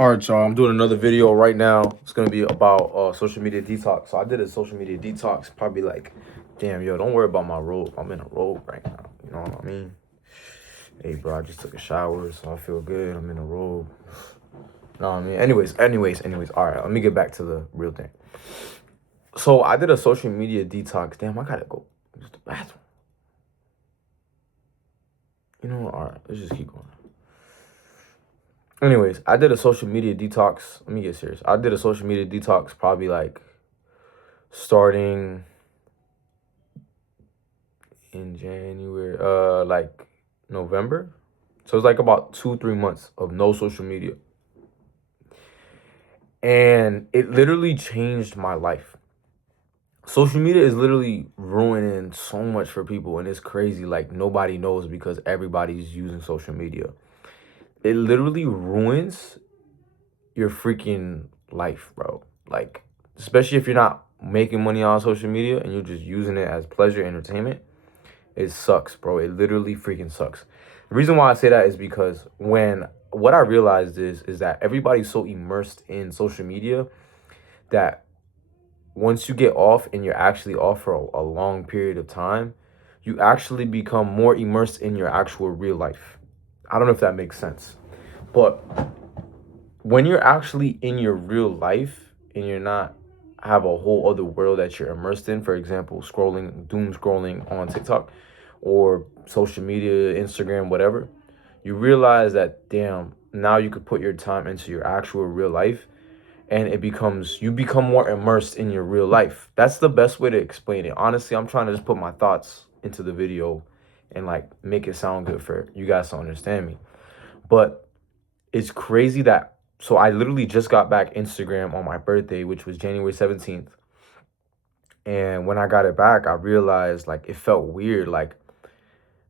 All right, y'all. I'm doing another video right now. It's gonna be about social media detox. So I did a social media detox, probably like, damn, yo, don't worry about my robe. I'm in a robe right now. You know what I mean? Hey, bro, I just took a shower, so I feel good. I'm in a robe. You know what I mean? Anyways. All right, let me get back to the real thing. So I did a social media detox. Damn, I gotta go use the bathroom. You know what? All right, let's just keep going. Anyways, I did a social media detox. Let me get serious. I did a social media detox probably like starting in January, like November. So it's like about 2, 3 months of no social media. And it literally changed my life. Social media is literally ruining so much for people, and it's crazy. Like, nobody knows because everybody's using social media. It literally ruins your freaking life, bro. Like, especially if you're not making money on social media and you're just using it as pleasure, entertainment. It sucks, bro. It literally freaking sucks. The reason why I say that is because what I realized is that everybody's so immersed in social media that once you get off and you're actually off for a long period of time, you actually become more immersed in your actual real life. I don't know if that makes sense. But when you're actually in your real life and you're not have a whole other world that you're immersed in, for example, doom scrolling on TikTok or social media, Instagram, whatever, you realize that, damn, now you could put your time into your actual real life, and you become more immersed in your real life. That's the best way to explain it. Honestly, I'm trying to just put my thoughts into the video and like make it sound good for you guys to understand me. But it's crazy that, so I literally just got back Instagram on my birthday, which was January 17th. And when I got it back, I realized like it felt weird, like,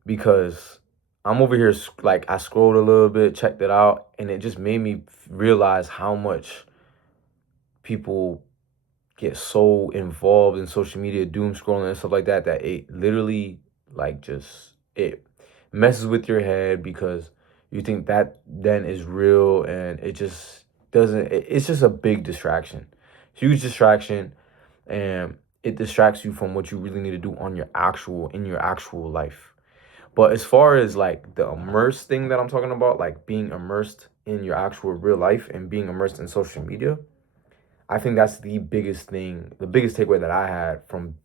because I'm over here, like, I scrolled a little bit, checked it out, and it just made me realize how much people get so involved in social media, doom scrolling and stuff like that, that it literally, like, just, it messes with your head because you think that then is real, and it just doesn't. It's just a big distraction, huge distraction, and it distracts you from what you really need to do in your actual life. But as far as like the immersed thing that I'm talking about, like being immersed in your actual real life and being immersed in social media, I think that's the biggest thing, the biggest takeaway that I had from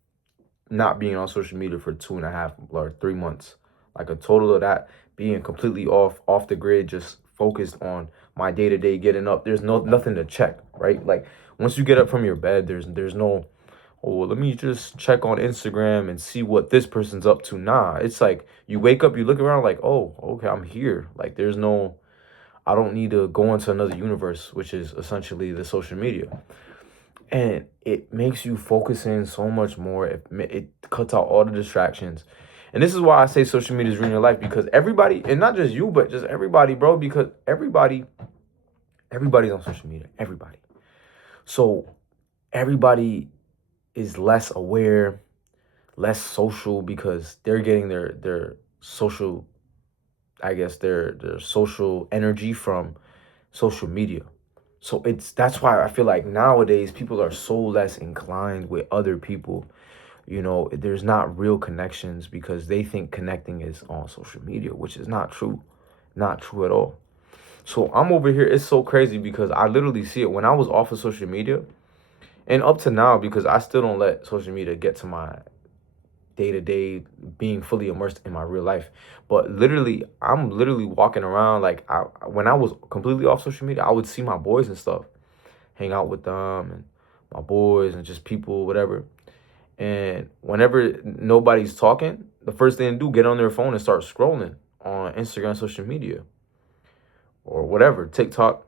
not being on social media for 2.5 or 3 months. Like, a total of that, being completely off the grid, just focused on my day to day getting up. There's nothing to check, right? Like, once you get up from your bed, there's no, oh, let me just check on Instagram and see what this person's up to. Nah, it's like you wake up, you look around, like, oh, okay, I'm here. Like, there's no, I don't need to go into another universe, which is essentially the social media. And it makes you focus in so much more. It cuts out all the distractions. And this is why I say social media is ruining your life, because everybody, and not just you, but just everybody, bro, because everybody's on social media. Everybody. So everybody is less aware, less social, because they're getting their social, I guess, their social energy from social media. So that's why I feel like nowadays people are so less inclined with other people. You know, there's not real connections because they think connecting is on social media, which is not true. Not true at all. So I'm over here. It's so crazy because I literally see it when I was off of social media, and up to now, because I still don't let social media get to my day to day being fully immersed in my real life. But literally, I'm literally walking around like, when I was completely off social media, I would see my boys and stuff, hang out with them and my boys and just people, whatever. And whenever nobody's talking, the first thing to do, get on their phone and start scrolling on Instagram, social media, or whatever, TikTok.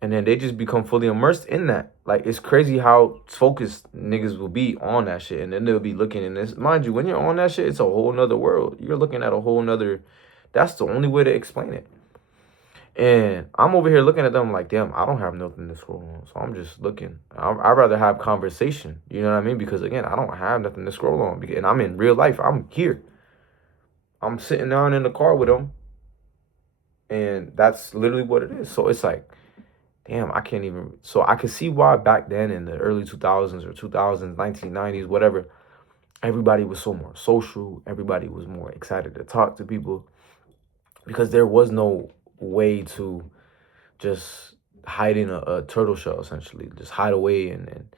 And then they just become fully immersed in that. Like, it's crazy how focused niggas will be on that shit. And then they'll be looking in this. Mind you, when you're on that shit, it's a whole nother world. You're looking at a whole nother, that's the only way to explain it. And I'm over here looking at them like, damn, I don't have nothing to scroll on. So I'm just looking. I'd rather have conversation. You know what I mean? Because again, I don't have nothing to scroll on. And I'm in real life. I'm here. I'm sitting down in the car with them. And that's literally what it is. So it's like, damn, I can't even. So I could see why back then in the early 2000s or 2000s, 1990s, whatever, everybody was so more social. Everybody was more excited to talk to people because there was no way to just hide in a turtle shell, essentially. Just hide away and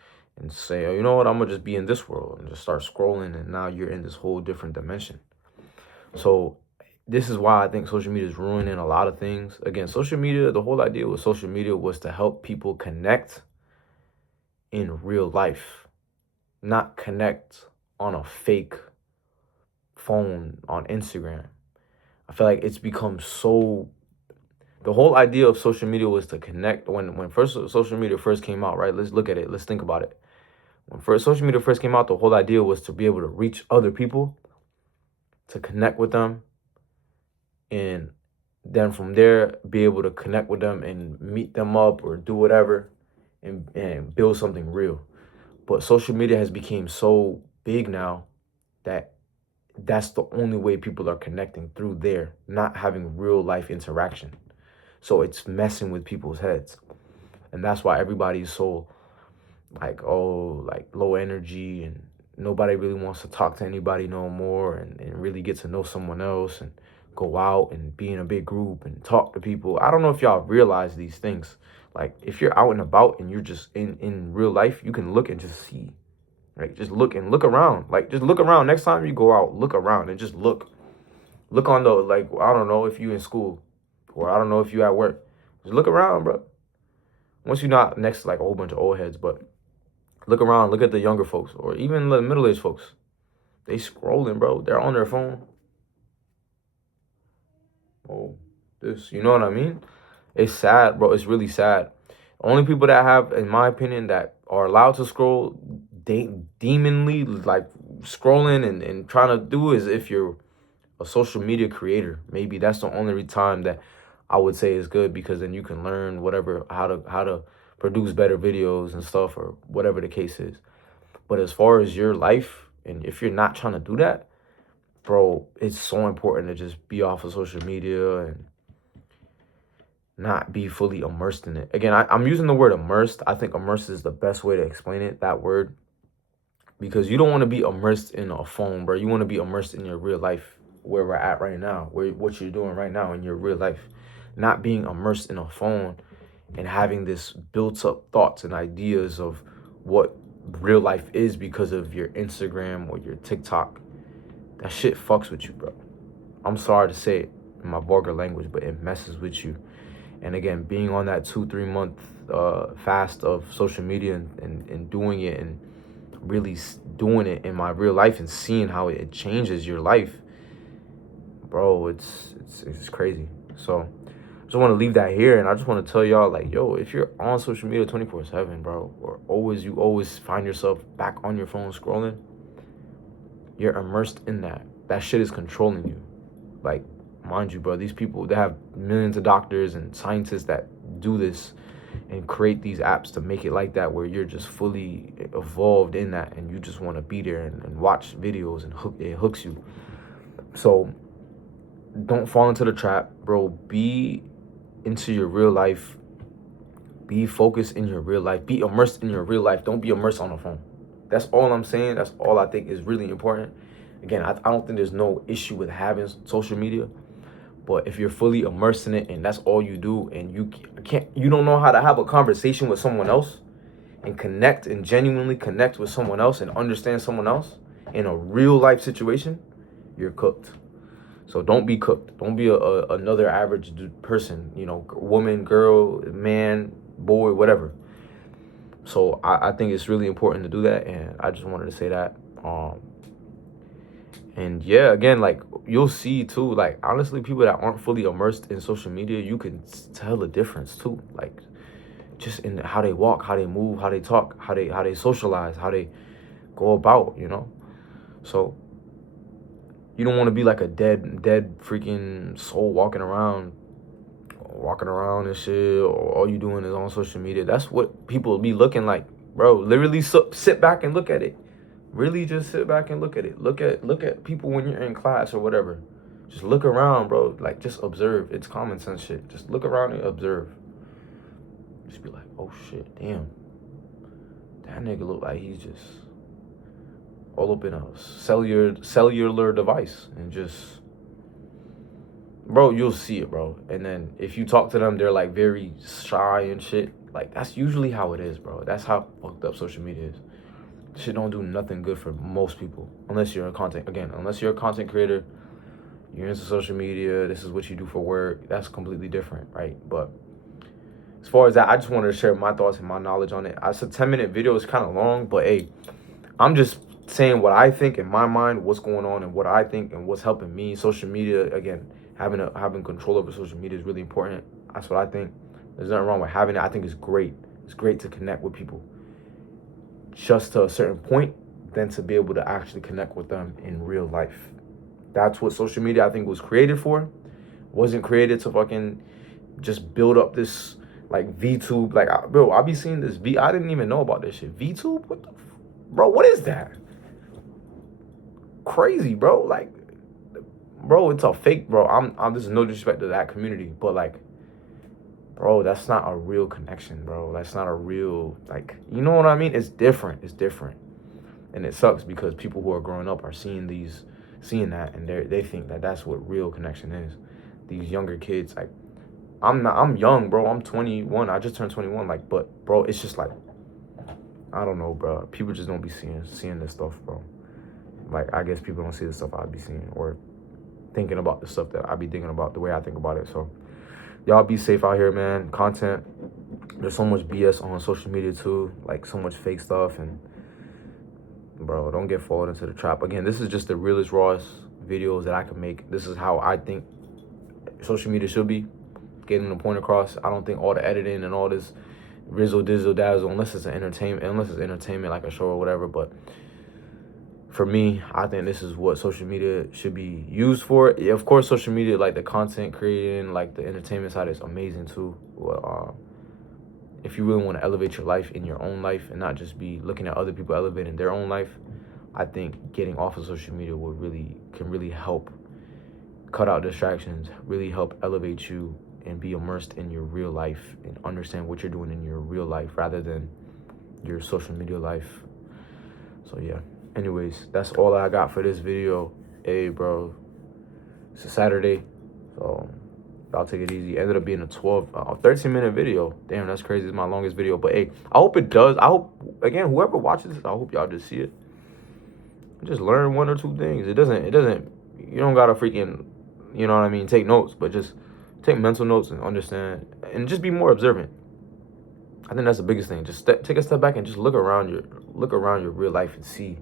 say, oh, you know what, I'm gonna just be in this world and just start scrolling, and now you're in this whole different dimension. So this is why I think social media is ruining a lot of things. Again, social media, the whole idea with social media was to help people connect in real life, not connect on a fake phone on Instagram. I feel like it's become so, the whole idea of social media was to connect. When first social media first came out, right? Let's look at it. Let's think about it. When first social media first came out, the whole idea was to be able to reach other people, to connect with them, and then from there be able to connect with them and meet them up or do whatever and build something real. But social media has become so big now that that's the only way people are connecting, through there, not having real life interaction. So it's messing with people's heads. And that's why everybody's so like, oh, like low energy, and nobody really wants to talk to anybody no more, and really get to know someone else and go out and be in a big group and talk to people. I don't know if y'all realize these things. Like if you're out and about and you're just in real life, you can look and just see. Right? Just look and look around. Like just look around. Next time you go out, look around and just look. Look on the, like, I don't know if you in school or I don't know if you at work. Just look around, bro. Once you're not next to like a whole bunch of old heads, but look around, look at the younger folks or even the middle-aged folks. They scrolling, bro. They're on their phone. Oh, this, you know what I mean? It's sad, bro. It's really sad. Only people that have, in my opinion, that are allowed to scroll demonly, like scrolling and trying to do, is if you're a social media creator. Maybe that's the only time that I would say is good, because then you can learn whatever, how to produce better videos and stuff, or whatever the case is. But as far as your life, and if you're not trying to do that, bro, it's so important to just be off of social media and not be fully immersed in it. Again, I'm using the word immersed. I think immersed is the best way to explain it, that word, because you don't want to be immersed in a phone, bro. You want to be immersed in your real life, where we're at right now, where what you're doing right now in your real life, not being immersed in a phone and having this built up thoughts and ideas of what real life is because of your Instagram or your TikTok. That shit fucks with you, bro. I'm sorry to say it in my vulgar language, but it messes with you. And again, being on that 2-3 month fast of social media and doing it, and really doing it in my real life and seeing how it changes your life, bro, it's crazy. So I just want to leave that here, and I just want to tell y'all, like, yo, if you're on social media 24/7, bro, or you always find yourself back on your phone scrolling, you're immersed in that. That shit is controlling you. Like, mind you, bro, these people, they have millions of doctors and scientists that do this and create these apps to make it like that, where you're just fully evolved in that, and you just want to be there and watch videos, and it hooks you. So don't fall into the trap, bro. Be into your real life. Be focused in your real life. Be immersed in your real life. Don't be immersed on a phone. That's all I'm saying. That's all I think is really important. Again, I don't think there's no issue with having social media, but if you're fully immersed in it and that's all you do, and you don't know how to have a conversation with someone else and connect and genuinely connect with someone else and understand someone else in a real life situation, you're cooked. So don't be cooked. Don't be another average person, woman, girl, man, boy, whatever. So I think it's really important to do that, and I just wanted to say that. And yeah, again, like, you'll see too, like, honestly, people that aren't fully immersed in social media, you can tell the difference too. Like, just in how they walk, how they move, how they talk, how they socialize, how they go about, So you don't want to be like a dead freaking soul walking around and shit, or all you doing is on social media. That's what people be looking like, bro. Literally, sit back and look at it. Really, just sit back and look at it. Look at people when you're in class or whatever. Just look around, bro. Like, just observe. It's common sense shit. Just look around and observe. Just be like, oh shit, damn. That nigga look like he's just all up in a cellular device and just, bro, you'll see it, bro. And then if you talk to them, they're like very shy and shit. Like, that's usually how it is, bro. That's how fucked up social media is. Shit don't do nothing good for most people. Unless you're unless you're a content creator, you're into social media, this is what you do for work, that's completely different, right? But as far as that, I just wanted to share my thoughts and my knowledge on it. It's a 10-minute video, it's kind of long, but hey, I'm just saying what I think in my mind, what's going on and what I think and what's helping me. Social media, again, having control over social media is really important. That's what I think. There's nothing wrong with having it. I think it's great. It's great to connect with people just to a certain point, than to be able to actually connect with them in real life. That's what social media, I think, was created for. It wasn't created to fucking just build up this like VTube. Like, bro, I be seeing this I didn't even know about this shit. VTube? What the bro, what is that? Crazy, bro. Like, bro, it's a fake, bro. I'm this is no disrespect to that community, but like, bro, that's not a real connection, bro. That's not a real, like, you know what I mean? It's different. It's different. And it sucks because people who are growing up are seeing that, and they think that that's what real connection is. These younger kids, like, I'm young, bro. I'm 21. I just turned 21. Like, but bro, it's just like, I don't know, bro. People just don't be seeing this stuff, bro. Like, I guess people don't see the stuff I'd be seeing or thinking about the stuff that I be thinking about the way I think about it. So y'all be safe out here, man. Content. There's so much BS on social media too, like so much fake stuff, and bro, don't get fallen into the trap. Again, this is just the realest, rawest videos that I can make. This is how I think social media should be, getting the point across. I don't think all the editing and all this rizzle dizzle dazzle, unless it's entertainment like a show or whatever. But for me, I think this is what social media should be used for. Yeah, of course, social media, like the content creating, like the entertainment side, is amazing too. Well, if you really want to elevate your life in your own life and not just be looking at other people elevating their own life, I think getting off of social media can really help cut out distractions, really help elevate you and be immersed in your real life and understand what you're doing in your real life rather than your social media life. So yeah, anyways, that's all I got for this video. Hey, bro, it's a Saturday, so I'll take it easy. Ended up being a 13-minute video. Damn, that's crazy. It's my longest video. But hey, I hope it does. I hope, again, whoever watches this, I hope y'all just see it. Just learn one or two things. It doesn't, you don't gotta freaking, you know what I mean, take notes, but just take mental notes and understand and just be more observant. I think that's the biggest thing. Just take a step back and just look around your real life and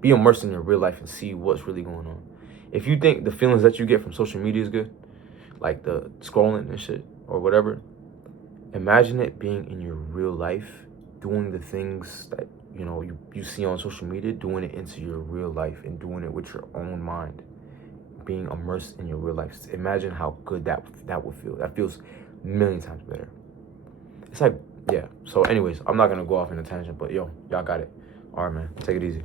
be immersed in your real life and see what's really going on. If you think the feelings that you get from social media is good, like the scrolling and shit or whatever, imagine it being in your real life, doing the things that you see on social media, doing it into your real life and doing it with your own mind, being immersed in your real life. Imagine how good that would feel. That feels a million times better. It's like, yeah. So anyways, I'm not gonna go off in a tangent, but yo, y'all got it. All right, man, take it easy.